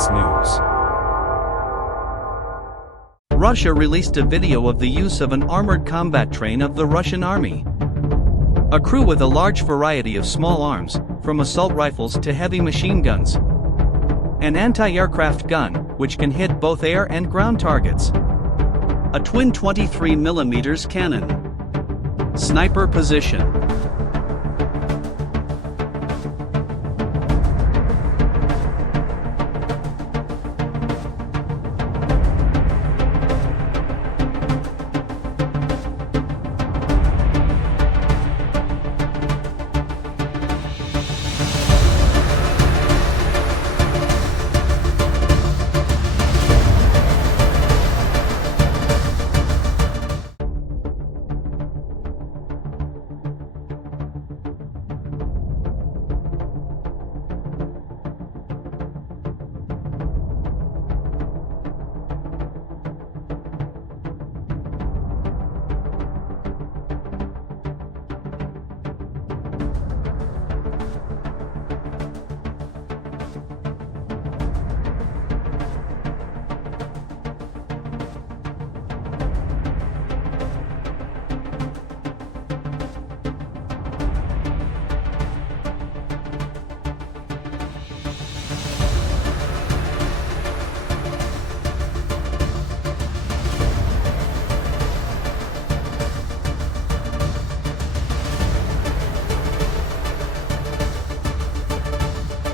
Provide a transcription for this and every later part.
Defense News. Russia released a video of the use of an armored combat train of the Russian army. A crew with a large variety of small arms, from assault rifles to heavy machine guns. An anti-aircraft gun, which can hit both air and ground targets. A twin 23mm cannon. Sniper position.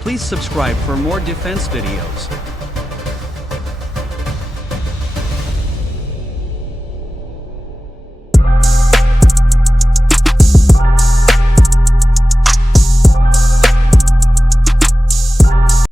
Please subscribe for more defense videos.